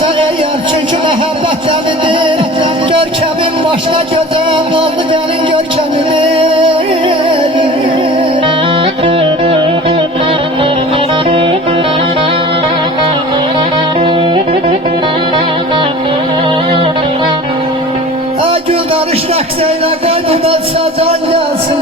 gelirse eğer, çünkü məhəbbət dəlidir. Görkəmin başqa gözəl oldu, gəlin görkəmimi. Gül darış rəqs eylə, qalbımda sacan gəlsin.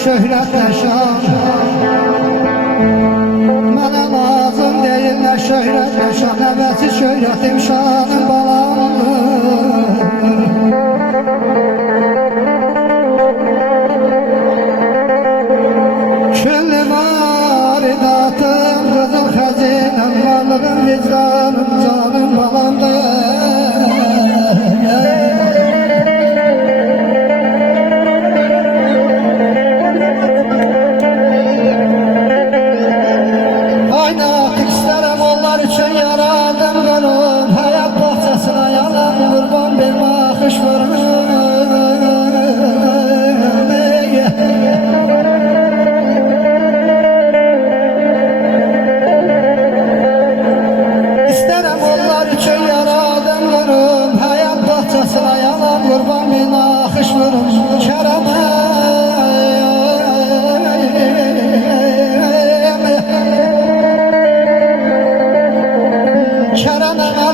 Şöhrət nə şan, mənə lazım deyil nə şöhrət nə şan, əvvəlsi şöhrətim şanım balamdır. Küllü varidatım, qızıl xəzinəm, varlığım, vicdanım, canım balamdır.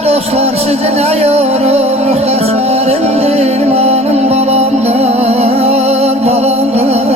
Dostlar sizi ne yorum, müxtəsərimdir, imanım balamdır, balamdır.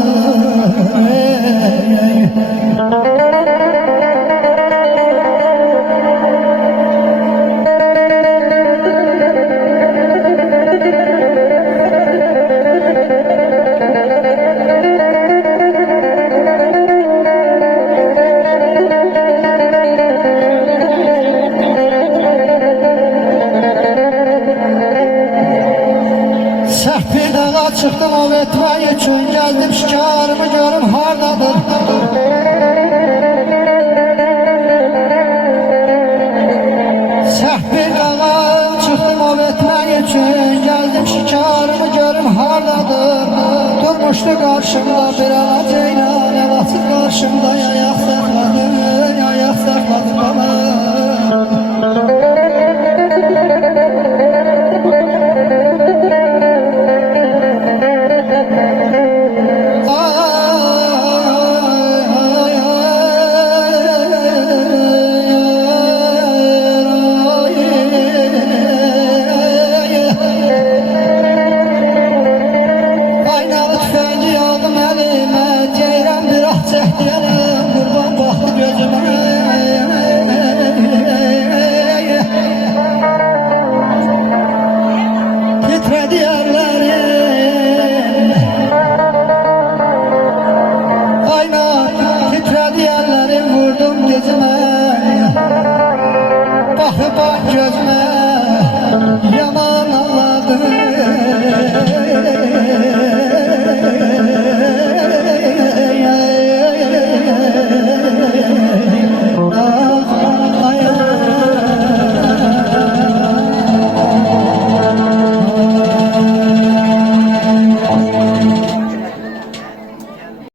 Bir dağa çıxdım ov etmək üçün, gəldim şikarımı görüm hardadır. Səhv bir dağa çıxdım ov etmək üçün, gəldim şikarımı görüm hardadır. Durmuşdu qarşımda bir ala ceylan, elasız qarşımda yayaq saxladı bana. Titredi